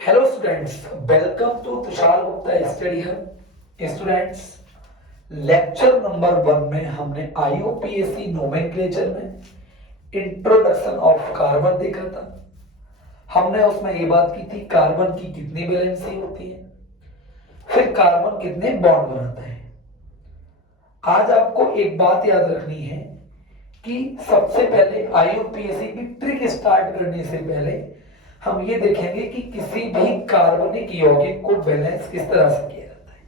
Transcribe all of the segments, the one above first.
Hello students, welcome to Tushar Gupta study hub. Students, lecture number 1 में हमने IUPAC nomenclature में introduction of carbon देखा था। हमने उसमें ये बात की थी कार्बन की कितनी वैलेंसी होती है, फिर कार्बन कितने बॉन्ड बनाता है। आज आपको एक बात याद रखनी है कि सबसे पहले आईयूपीएसी की ट्रिक स्टार्ट करने से पहले हम ये देखेंगे कि किसी भी कार्बनिक यौगिक को बैलेंस किस तरह से किया जाता है।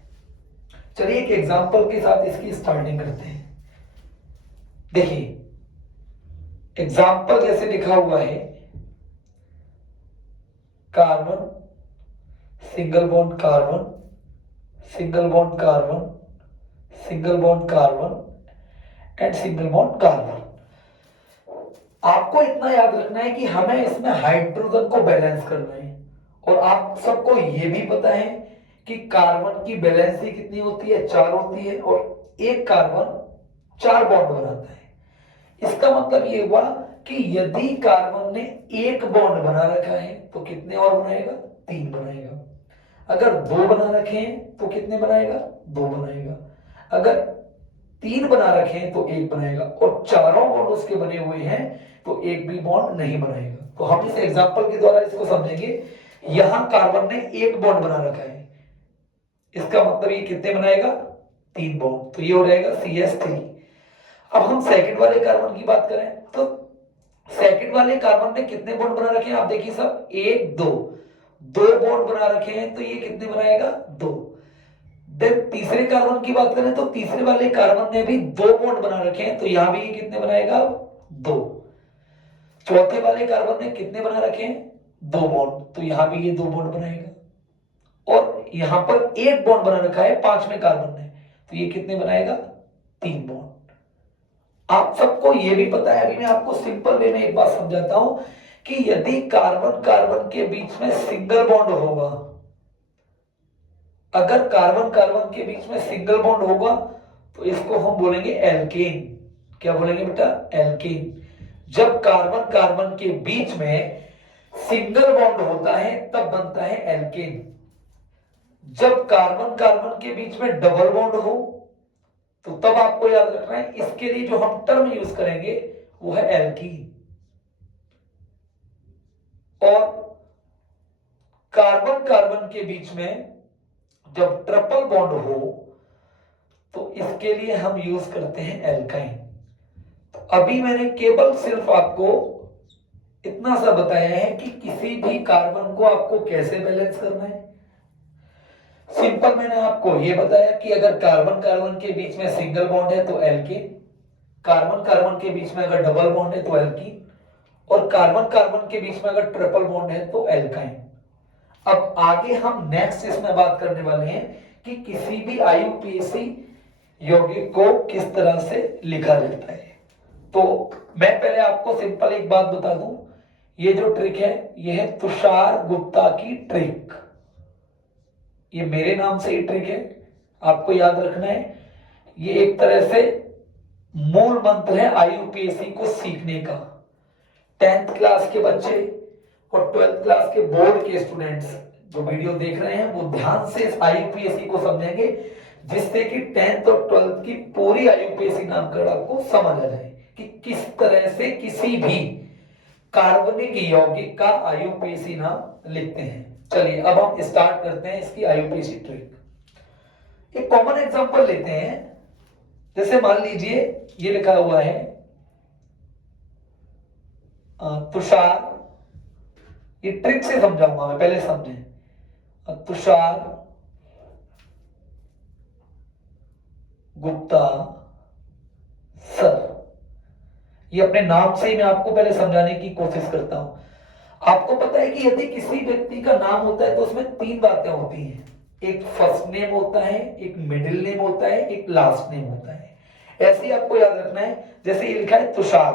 चलिए एक एग्जांपल के साथ इसकी स्टार्टिंग करते हैं। देखिए एग्जांपल जैसे लिखा हुआ है, carbon single bond carbon, single bond carbon, single bond carbon and single bond carbon. आपको इतना याद रखना है कि हमें इसमें हाइड्रोजन को बैलेंस करना है, और आप सबको ये भी पता है कि कार्बन की बैलेंसी कितनी होती है, 4 होती है, और एक कार्बन 4 बॉन्ड बनाता है। इसका मतलब ये हुआ कि यदि कार्बन ने एक बॉन्ड बना रखा है तो कितने और बनाएगा, 3 बनाएगा। अगर 2 बना रखे हैं तो कितने बनाएगा, 2 बनाएगा। अगर 3 बना रखे हैं तो 1 बनाएगा, और चारों बॉन्ड उसके बने हुए हैं तो एक भी बॉन्ड नहीं बनाएगा। तो हम इस एग्जांपल के द्वारा इसको समझेंगे। यहां कार्बन ने एक बॉन्ड बना रखा है, इसका मतलब ये कितने बनाएगा, 3 बॉन्ड, तो ये हो जाएगा CH3। अब हम सेकंड वाले कार्बन की बात करें तो सेकंड वाले कार्बन ने कितने बॉन्ड बना रखे हैं, आप देखिए सब, 1 2 2 बॉन्ड बना रखे हैं, तो ये कितने बनाएगा, 2। देन तीसरे कार्बन की बात करें तो तीसरे वाले कार्बन ने भी 2 बॉन्ड बना रखे हैं, तो यहां भी ये कितने बनाएगा, 2। चौथे वाले कार्बन ने कितने बना रखे हैं, 2 बॉन्ड, तो यहां भी ये 2 बॉन्ड बनाएगा। और यहां पर एक बॉन्ड बना रखा है पांचवें कार्बन ने, तो ये कितने बनाएगा, 3 बॉन्ड। आप सबको ये भी पता है, अभी मैं आपको सिंपल वे में एक बात समझाता हूं कि यदि कार्बन कार्बन के बीच में सिंगल बॉन्ड होगा, अगर कार्बन कार्बन के बीच में सिंगल बॉन्ड होगा तो इसको हम बोलेंगे एल्केन। क्या बोलेंगे बेटा, एल्केन। जब कार्बन कार्बन के बीच में सिंगल बॉन्ड होता है तब बनता है एल्केन। जब कार्बन कार्बन के बीच में डबल बॉन्ड हो तो तब आपको याद रखना है, इसके लिए जो हम टर्म यूज करेंगे वो है एल्कीन। और कार्बन कार्बन के बीच में जब ट्रिपल बॉन्ड हो तो इसके लिए हम यूज करते हैं एल्काइन। तो अभी मैंने केवल सिर्फ आपको इतना सा बताया है कि किसी भी कार्बन को आपको कैसे बैलेंस करना है। सिंपल मैंने आपको यह बताया कि अगर कार्बन कार्बन के बीच में सिंगल बॉन्ड है तो एल्केन, कार्बन कार्बन के बीच में अगर डबल बॉन्ड है तो एल्कीन, और कार्बन कार्बन के बीच में अगर ट्रिपल बॉन्ड है तो एल्काइन। अब आगे हम नेक्स्ट इसमें बात करने वाले हैं कि किसी भी आईयूपीएसी यौगिक को किस तरह से लिखा जाता है। तो मैं पहले आपको सिंपल एक बात बता दूं, ये जो ट्रिक है ये है तुषार गुप्ता की ट्रिक। ये मेरे नाम से ही ट्रिक है, आपको याद रखना है। ये एक तरह से मूल मंत्र है आईयूपीएसी को सीखने का। 10th क्लास के बच्चे और 12th क्लास के बोर्ड के स्टूडेंट्स जो वीडियो देख रहे हैं वो ध्यान से इस आईयूपीएसी को समझेंगे, जिससे कि 10th और 12th की पूरी आईयूपीएसी नामकरण आपको समझ आ जाए कि किस तरह से किसी भी कार्बनिक यौगिक का आईयूपीएसी नाम लिखते हैं। चलिए अब हम स्टार्ट करते हैं इसकी आईयूपीएसी ट्रिक। एक कॉमन एग्जांपल लेते हैं, जैसे मान लीजिए ये लिखा हुआ है तुषार, ये ट्रिक से समझाऊंगा मैं, पहले समझें। तुषार गुप्ता सर, ये अपने नाम से ही मैं आपको पहले समझाने की कोशिश करता हूं। आपको पता है कि यदि किसी व्यक्ति का नाम होता है तो उसमें 3 बातें होती हैं, एक फर्स्ट नेम होता है, एक मिडिल नेम होता है, एक लास्ट नेम होता है। ऐसे ही आपको याद रखना है। जैसे ये लिखा है तुषार,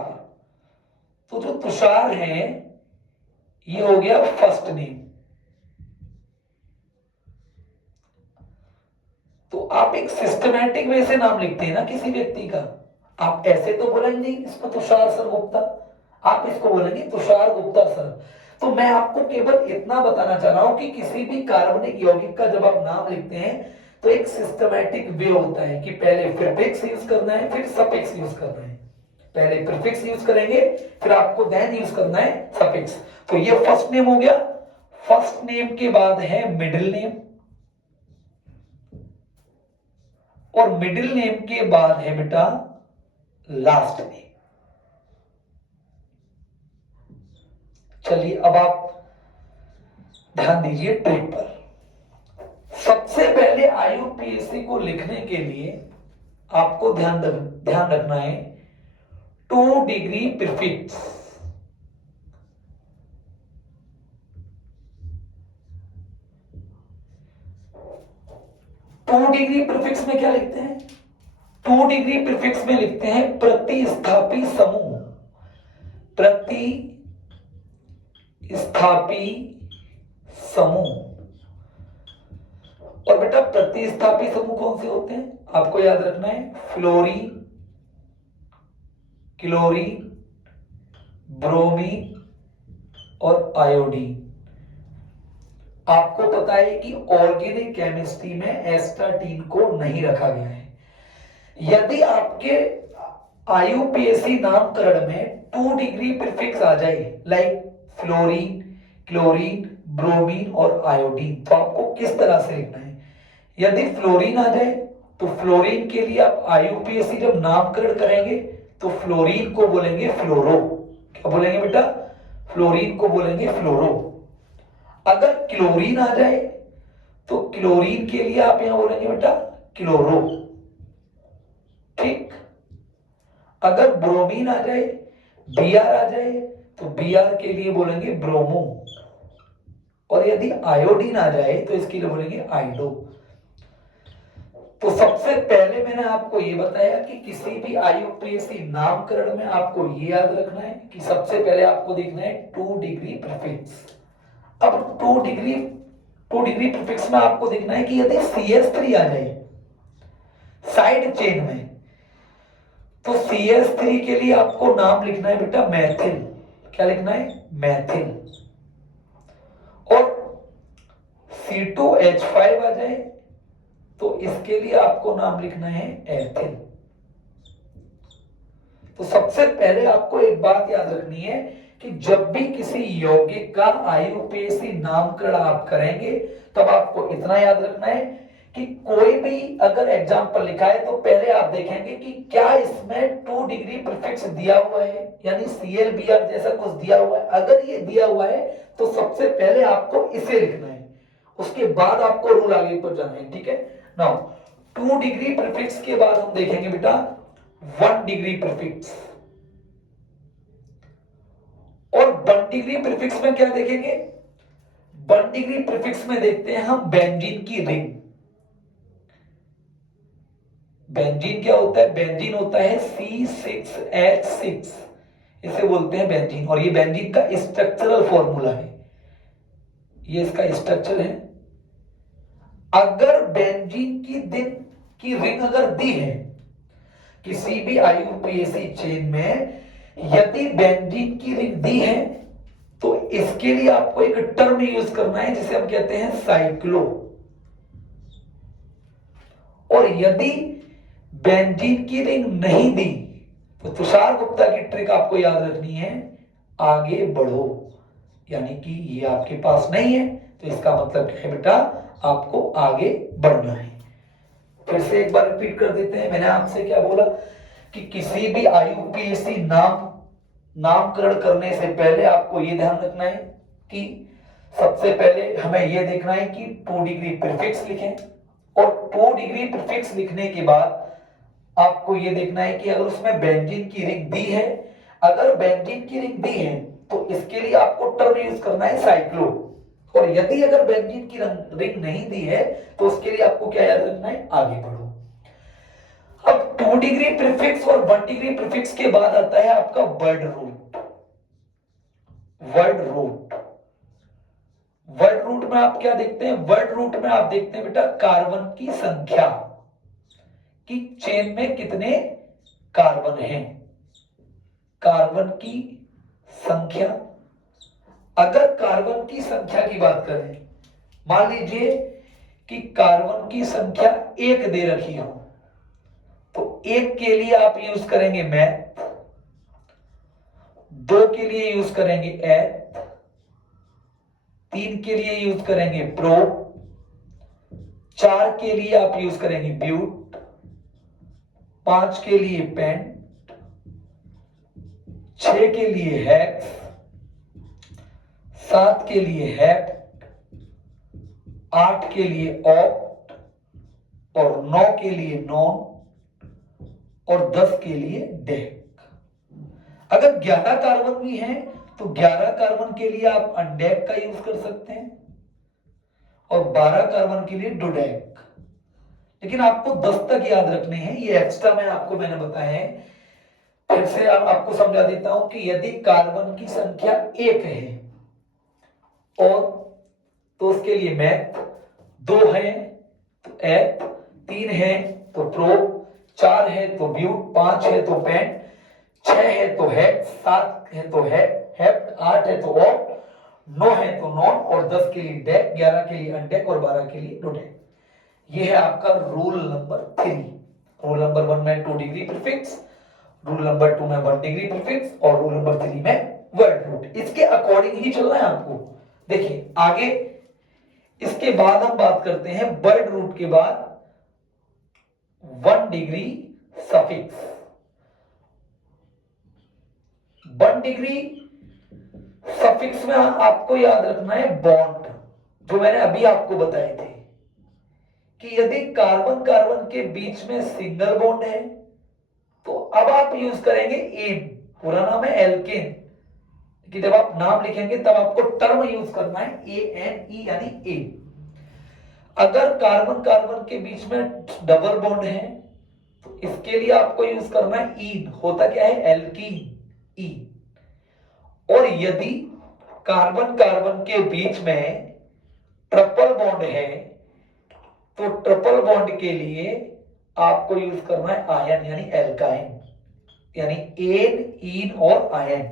तो जो तुषार है ये हो गया फर्स्ट नेम। तो आप एक सिस्टमैटिक वे से नाम लिखते हैं ना किसी व्यक्ति का, आप ऐसे तो बोलेंगे नहीं इसको तुषार सर गुप्ता, आप इसको बोलेंगे तुषार गुप्ता सर। तो मैं आपको केवल इतना बताना चाह रहा हूं कि किसी भी कार्बनिक यौगिक का जब आप नाम लिखते हैं तो एक सिस्टमैटिक वे होता है कि पहले प्रीफिक्स यूज करना है, फिर सफिक्स यूज करना है। पहले प्रीफिक्स यूज करेंगे, फिर आपको देन यूज करना है सफिक्स। तो ये फर्स्ट नेम हो गया। फर्स्ट नेम के बाद है मिडिल नेम, और मिडिल नेम के बाद है बेटा लास्ट नेम। चलिए अब आप ध्यान दीजिए ट्रिक पर। सबसे पहले आईयूपीएसी को लिखने के लिए आपको ध्यान रखना है 2 डिग्री प्रीफिक्स। 2 डिग्री प्रीफिक्स में क्या लिखते हैं? 2 डिग्री प्रीफिक्स में लिखते हैं प्रतिस्थापी समूह। प्रतिस्थापी समूह। और बेटा प्रतिस्थापी समूह कौन से होते हैं आपको याद रखना है? फ्लोरीन, क्लोरीन, ब्रोमीन और आयोडीन। आपको पता है कि ऑर्गेनिक केमिस्ट्री में एस्टाटीन को नहीं रखा गया है। यदि आपके आईयूपीएसी नामकरण में 2 डिग्री प्रीफिक्स आ जाए लाइक फ्लोरीन, क्लोरीन, ब्रोमीन और आयोडीन, तो आपको किस तरह से लिखना है? यदि फ्लोरीन आ जाए तो फ्लोरीन के लिए आप आईयूपीएसी जब नामकरण करेंगे तो फ्लोरीन को बोलेंगे फ्लोरो। क्या बोलेंगे बेटा? फ्लोरीन को बोलेंगे फ्लोरो। अगर क्लोरीन आ जाए तो क्लोरीन के लिए आप यहां बोलेंगे बेटा क्लोरो। ठीक। अगर ब्रोमीन आ जाए, बीआर आ जाए, तो बीआर के लिए बोलेंगे ब्रोमो। और यदि आयोडीन आ जाए तो इसके लिए बोलेंगे आइडो। तो सबसे पहले मैंने आपको यह बताया कि किसी भी आईयूपीएसी नामकरण में आपको यह याद रखना है कि सबसे पहले आपको देखना है 2 डिग्री प्रीफिक्स। अब 2 डिग्री प्रीफिक्स में आपको देखना है कि यदि CH3 आ जाए साइड चेन में, तो CH3 के लिए आपको नाम लिखना है बेटा मैथिल। क्या लिखना है? मैथिल। और C2H5 आ जाए तो इसके लिए आपको नाम लिखना है एथिल। तो सबसे पहले आपको एक बात याद रखनी है कि जब भी किसी यौगिक का आईयूपीएसी नामकरण आप करेंगे तब आपको इतना याद रखना है कि कोई भी अगर एग्जाम्पल लिखा है तो पहले आप देखेंगे कि क्या इसमें 2 डिग्री प्रीफिक्स दिया हुआ है, यानी ClBr जैसा कुछ दिया हुआ है। अगर ये दिया हुआ है तो सबसे पहले आपको इसे लिखना है, उसके बाद आपको रूल आगे पर जाना है। ठीक है। नाउ 2 डिग्री प्रीफिक्स के बाद हम देखेंगे बेटा 1 डिग्री प्रीफिक्स। और 1 डिग्री प्रीफिक्स में क्या देखेंगे? 1 डिग्री प्रीफिक्स में देखते हैं हम बेंजीन की रिंग। बेंजीन क्या होता है? बेंजीन होता है C6H6, इसे बोलते हैं बेंजीन। और ये बेंजीन का स्ट्रक्चरल फॉर्मूला है, ये इसका स्ट्रक्चर है। अगर बेंजीन की रिंग अगर दी है किसी भी आईयूपीएसी चेन में, यदि बेंजीन की रिंग दी है तो इसके लिए आपको एक टर्म यूज करना है जिसे हम कहते हैं साइक्लो। और यदि बेंजीन की रिंग नहीं दी तो तुषार गुप्ता की ट्रिक आपको याद रखनी है, आगे बढ़ो। यानी कि ये आपके पास नहीं है तो इसका मतलब क्या है बेटा? आपको आगे बढ़ना है। फिर से एक बार रिपीट कर देते हैं। मैंने आपसे क्या बोला कि किसी भी आईयूपीएसी नामकरण करने से पहले आपको यह ध्यान रखना है कि सबसे पहले हमें यह देखना है कि 2 डिग्री प्रीफिक्स लिखें। और 2 डिग्री प्रीफिक्स लिखने के बाद आपको यह देखना है कि अगर उसमें बेंजीन की रिंग दी है, अगर बेंजीन की रिंग दी है तो इसके लिए आपको टर्म यूज करना है साइक्लो। और यदि अगर बेंजीन की रिंग नहीं दी है तो उसके लिए आपको क्या याद रखना है? आगे बढ़ो। अब 2 डिग्री प्रीफिक्स और 1 डिग्री प्रीफिक्स के बाद आता है आपका word root. Word root, word root में आप क्या देखते हैं? वर्ड रूट में आप देखते हैं बेटा कार्बन की संख्या, कि चेन में कितने कार्बन हैं, कार्बन की संख्या। अगर कार्बन की संख्या की बात करें, मान लीजिए कि कार्बन की संख्या 1 दे रखी हो, तो 1 के लिए आप यूज करेंगे मैथ, 2 के लिए यूज करेंगे एथ, 3 के लिए यूज करेंगे प्रो, 4 के लिए आप यूज करेंगे ब्यूट, 5 के लिए पेंट, 6 के लिए हेक्स, 7 के लिए हेप्ट, 8 के लिए ऑक्ट और 9 के लिए नॉन और 10 के लिए डेक। अगर 11 कार्बन भी हैं तो 11 कार्बन के लिए आप अनडेक का यूज कर सकते हैं और 12 कार्बन के लिए डोडेक। लेकिन आपको 10 तक याद रखने हैं, ये एक्स्ट्रा मैंने बताया है। फिर से आपको समझा देता हूं कि यदि कार्बन की संख्या 1 है और तो उसके लिए मैथ, 2 है तो एथ, 3 है तो प्रो, 4 है तो ब्यूट, 5 है तो पेंट, 6 है तो हेक्स, 7 है तो हेप्ट, 8 है तो ऑक्ट, 9 है तो नॉन और 10 के लिए डेक, 11 के लिए अनडेक और 12 के लिए डोडेक। ये है आपका रूल नंबर 3। रूल नंबर 1 में 2 डिग्री प्रीफिक्स, रूल नंबर 2 में 1 डिग्री प्रीफिक्स और रूल नंबर 3 में वर्ड रूट। इसके अकॉर्डिंग ही चलना है आपको। देखिए आगे इसके बाद हम बात करते हैं वर्ड रूट के बाद 1 डिग्री सफिक्स। 1 डिग्री सफिक्स में आपको याद रखना है बॉन्ड, जो मैंने अभी आपको बताए थे कि यदि कार्बन कार्बन के बीच में सिंगल बॉन्ड है तो अब आप यूज करेंगे एन, पूरा नाम है एल्केन, कि जब आप नाम लिखेंगे तब आपको टर्म यूज करना है ANE यानी ए। अगर कार्बन कार्बन के बीच में डबल बॉन्ड है तो इसके लिए आपको यूज करना है ईन, होता क्या है एल्कीन, ई। और यदि कार्बन कार्बन के बीच में ट्रिपल बॉन्ड है तो ट्रिपल बॉन्ड के लिए आपको यूज करना है आयन यानी एल्काइन, यानी एन, ईन और आयन।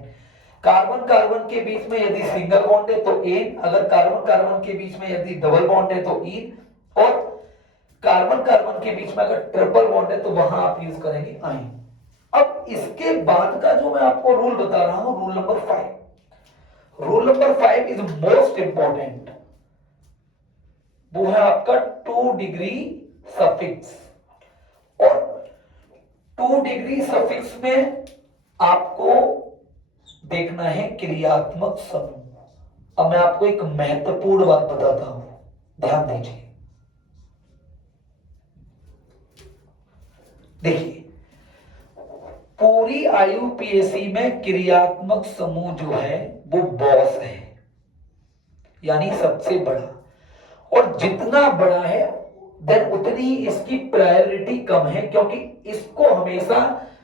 कार्बन कार्बन के बीच में यदि सिंगल बॉन्ड है तो एन, अगर कार्बन कार्बन के बीच में यदि डबल बॉन्ड है तो ईन, और कार्बन कार्बन के बीच में अगर ट्रिपल बॉन्ड है तो वहां आप यूज करेंगे आयन। अब इसके बाद का जो मैं आपको रूल बता रहा हूं, rule number 5। Rule number 5 is most important, वो है आपका 2 डिग्री सफिक्स। और 2 डिग्री सफिक्स में आपको देखना है क्रियात्मक समूह। अब मैं आपको एक महत्वपूर्ण बात बताता हूं, ध्यान दीजिए। देखिए पूरी आईयूपीएसी में क्रियात्मक समूह जो है वो बॉस है, यानी सबसे बड़ा। और जितना बड़ा है देन उतनी इसकी प्रायोरिटी कम है, क्योंकि इसको हमेशा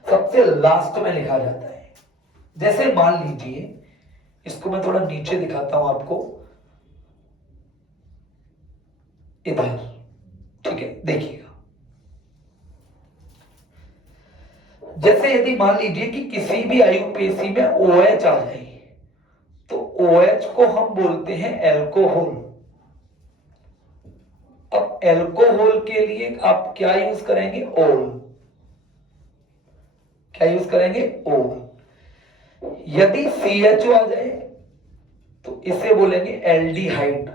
सबसे लास्ट में लिखा जाता है। जैसे मान लीजिए, इसको मैं थोड़ा नीचे दिखाता हूं आपको, इधर, ठीक है, देखिएगा। जैसे यदि मान लीजिए कि किसी भी आईयूपीएसी में OH आ जाए तो OH को हम बोलते हैं एल्कोहल। अब एल्कोहल के लिए आप क्या यूज करेंगे, ओल। क्या यूज करेंगे, ओल। यदि CHO आ जाए तो इसे बोलेंगे एल्डिहाइड,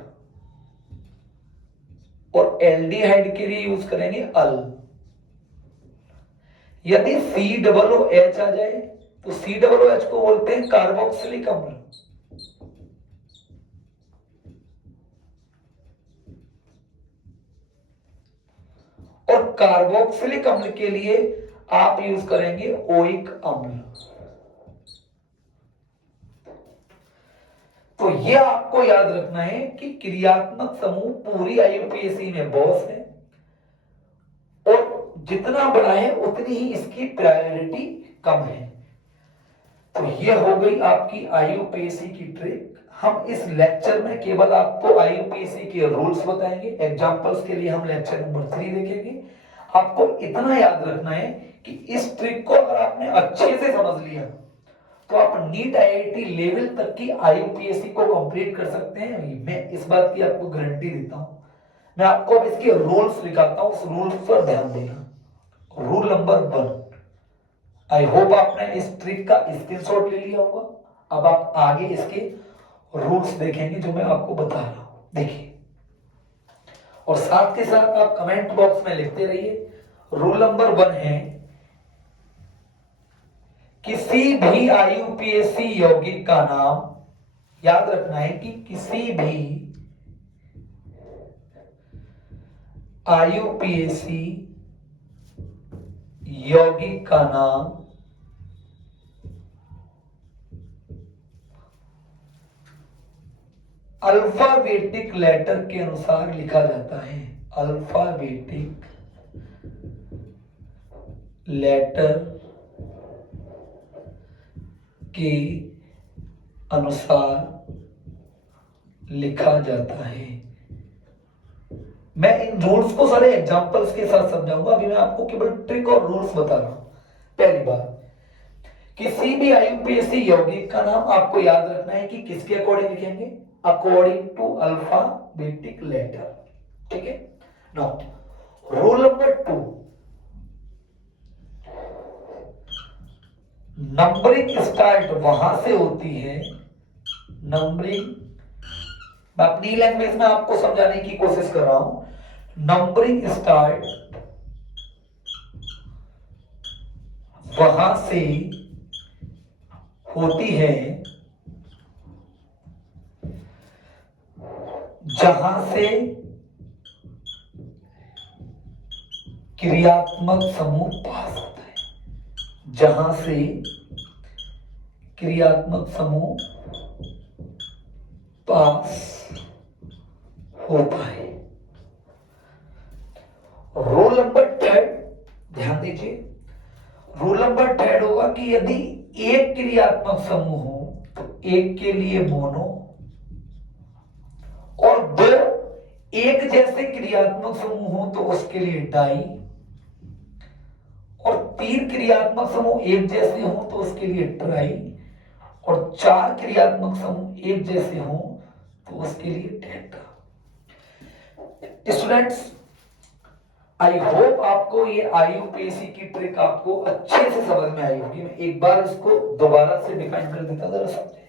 और एल्डिहाइड के लिए यूज करेंगे अल। यदि COOH आ जाए तो COOH को बोलते हैं कार्बोक्सिलिक अम्ल। और कार्बोक्सिलिक अम्ल के लिए आप यूज करेंगे ओइक अम्ल। तो यह आपको याद रखना है कि क्रियात्मक समूह पूरी आईयूपीएसी में बॉस है, और जितना बड़ा है उतनी ही इसकी प्रायोरिटी कम है। तो यह हो गई आपकी आईयूपीएसी की ट्रिक। हम इस लेक्चर में केवल आपको आईयूपीएसी के रूल्स बताएंगे। एग्जांपल्स के लिए हम लेक्चर नंबर 3 देखेंगे। आपको इतना याद रखना है कि इस ट्रिक को अगर आपने अच्छे से समझ लिया तो आप नीट आईआईटी लेवल तक की आईयूपीएससी को कंप्लीट कर सकते हैं, मैं इस बात की आपको गारंटी देता हूं। मैं आपको अब इसके रूल्स लिखाता हूं, उस रूल्स पर ध्यान देना। रूल नंबर 1, आई होप आपने इस ट्रिक का स्क्रीनशॉट ले लिया होगा। अब आप आगे इसके रूल्स देखेंगे जो मैं आपको बता रहा हूं, देखिए, और साथ के साथ आप कमेंट बॉक्स में लिखते रहिए। रूल नंबर 1 है, किसी भी आईयूपीएससी यौगिक का नाम, याद रखना है कि किसी भी आईयूपीएससी यौगिक का नाम अल्फाबेटिक लेटर के अनुसार लिखा जाता है। अल्फाबेटिक लेटर के अनुसार लिखा जाता है। मैं इन रूल्स को सारे एग्जांपल्स के साथ समझाऊंगा, अभी मैं आपको केवल ट्रिक और रूल्स बता रहा हूं। पहली बात, किसी भी आईयूपीएससी यौगिक का नाम आपको याद रखना है कि किसके अकॉर्डिंग लिखेंगे, अकॉर्डिंग टू अल्फाबेटिक लेटर, ठीक है। Now rule number 2, numbering start वहां से होती है, नंबरिंग, मैं अपनी लैंग्वेज में आपको समझाने की कोशिश कर रहा हूं। नंबरिंग स्टार्ट वहां से होती है जहां से क्रियात्मक समूह पास होता है, जहां से क्रियात्मक समूह पास होता है। रूल नंबर 3, ध्यान दीजिए, रूल नंबर 3 होगा कि यदि एक क्रियात्मक समूह हो तो एक के लिए मोनो, और दो एक जैसे क्रियात्मक समूह हो तो उसके लिए डाई, और 3 क्रियात्मक समूह एक जैसे हो तो उसके लिए ट्राई, और 4 क्रियात्मक समूह एक जैसे हो तो उसके लिए टेट्रा। स्टूडेंट्स, आई होप आपको ये आईयूपीएससी की ट्रिक आपको अच्छे से समझ में आई होगी। मैं एक बार इसको दोबारा से डिफाइन कर देता, जरा समझे।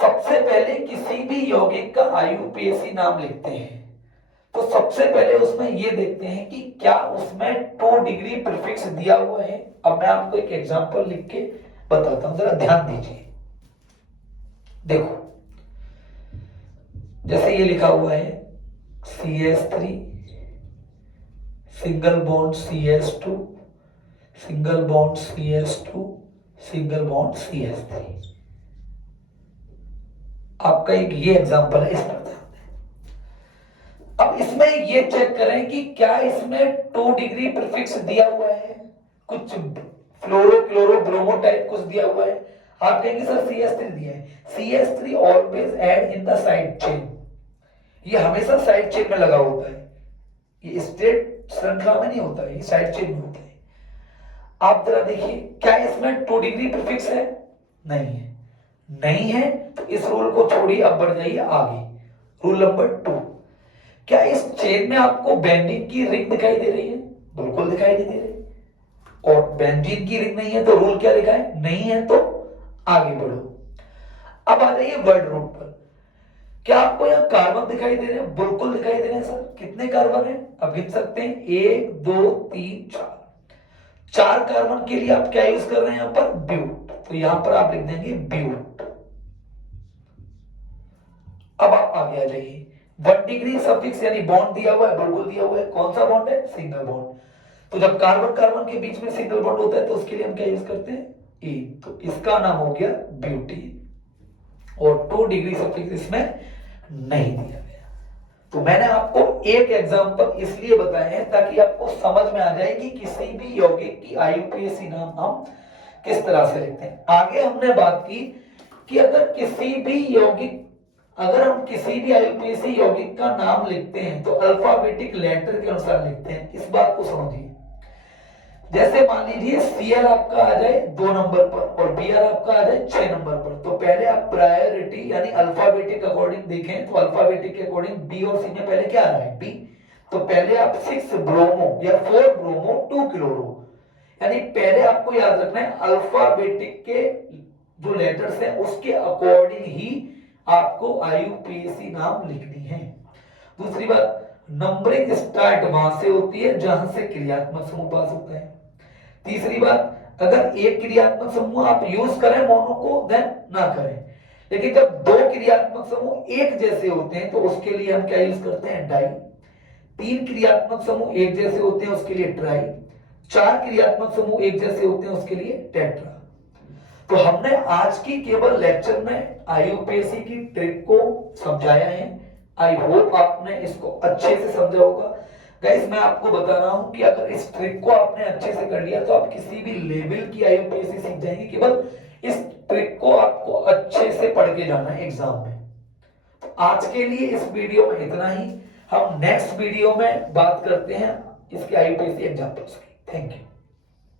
सबसे पहले किसी भी यौगिक का आईयूपीएससी नाम लिखते हैं तो सबसे पहले उसमें ये देखते हैं कि क्या उसमें 2 डिग्री प्रीफिक्स दिया हुआ है। अब मैं आपको एक एग्जांपल लिख के बताता हूं, जरा ध्यान दीजिए। देखो, जैसे ये लिखा हुआ है CH3 single bond CH2 single bond CH2 single bond CH3। आपका एक ये एग्जांपल है, इस पर ध्यान दें। अब इसमें ये चेक करें कि क्या इसमें 2 डिग्री प्रीफिक्स दिया हुआ है, कुछ फ्लोरो क्लोरो ब्रोमो टाइप कुछ दिया हुआ है। आप कहेंगे सर CH3 दिया है। CH3 always add in the side chain, ये हमेशा साइड चेन में लगा होता है, ये स्ट्रेट श्रृंखला में नहीं होता है, ये साइड चेन में होता है। आप जरा देखिए, क्या इसमें 2 डिग्री प्रीफिक्स है? नहीं है। नहीं है तो इस रूल को छोड़िए, अब बढ़ जाइए आगे। रूल नंबर 2, क्या इस चेन में आपको बेंजीन की रिंग दिखाई दे रही है? बिल्कुल दिखाई नहीं दे रही। और बेंजीन की रिंग नहीं है तो रूल क्या लिखा है? नहीं है तो आगे बढ़ो। अब आ जाइए वर्ड रूट पर। क्या आपको यहाँ कार्बन दिखाई दे रहे हैं? बिल्कुल दिखाई दे रहे हैं सर। कितने कार्बन है? अब गिन सकते हैं, 1 2 3 4। 4 कार्बन के लिए आप क्या यूज कर रहे हैं यहां पर? ब्यूट, तो यहां पर आप लिख देंगे ब्यूट। अब आप आगे आ जाइए, 1 डिग्री सफिक्स यानी बॉन्ड दिया हुआ है, बिल्कुल दिया हुआ है। कौन सा बॉन्ड है? Single bond. तो जब कार्बन कार्बन के बीच में सिंगल बॉन्ड होता है तो उसके लिए हम क्या यूज करते हैं? ए, तो इसका नाम हो गया ब्यूटीन। और 2 डिग्री सफिक्स इसमें नहीं दिया गया। तो मैंने आपको एक एग्जांपल इसलिए बताए हैं ताकि आपको समझ में आ जाए कि किसी भी यौगिक की आईयूपीएससी नाम हम किस तरह से लिखते हैं। आगे हमने बात की कि अगर किसी भी यौगिक, अगर हम किसी भी आईयूपीएससी यौगिक का नाम लिखते हैं तो अल्फाबेटिक लेटर के अनुसार लिखते हैं। इस बात को समझिए। जैसे मान लीजिए सीएल आपका आ जाए 2 नंबर पर और बीआर आपका आ जाए 6 नंबर पर, तो पहले आप प्रायोरिटी यानी अल्फाबेटिक अकॉर्डिंग देखें, तो अल्फाबेटिक के अकॉर्डिंग बी और सी में पहले क्या आ रहा है, बी। तो पहले आप 6 ब्रोमो या 4 ब्रोमो 2 क्लोरो, यानी पहले आपको याद रखना है अल्फाबेटिक के जो लेटर्स हैं उसके अकॉर्डिंग ही आपको आईयूपीएसी नाम लिखनी है। दूसरी बात, नंबरिंग स्टार्ट वहां से होती है जहां से क्रियात्मक समूह पास होता है। तीसरी बात, अगर एक क्रियात्मक समूह आप यूज करें मोनो को देन ना करें, लेकिन जब दो क्रियात्मक समूह एक जैसे होते हैं तो उसके लिए हम क्या यूज करते हैं, डाई। तीन क्रियात्मक समूह एक जैसे होते हैं उसके लिए ट्राई। चार क्रियात्मक समूह एक जैसे होते हैं उसके लिए टेट्रा। तो हमने आज की केवल लेक्चर में आईयूपीएसी की ट्रिक को समझाया है। आई होप आपने इसको अच्छे से समझा होगा। गाइस मैं आपको बता रहा हूं कि अगर इस ट्रिक को आपने अच्छे से कर लिया तो आप किसी भी लेवल की आईयूपीएसी सीख जाएंगे। केवल इस ट्रिक को आपको अच्छे से पढ़ के जाना है एग्जाम में। तो आज के लिए इस वीडियो में इतना ही। हम नेक्स्ट वीडियो में बात करते हैं इसके आईयूपीएसी एग्जाम्पल्स की। Thank you.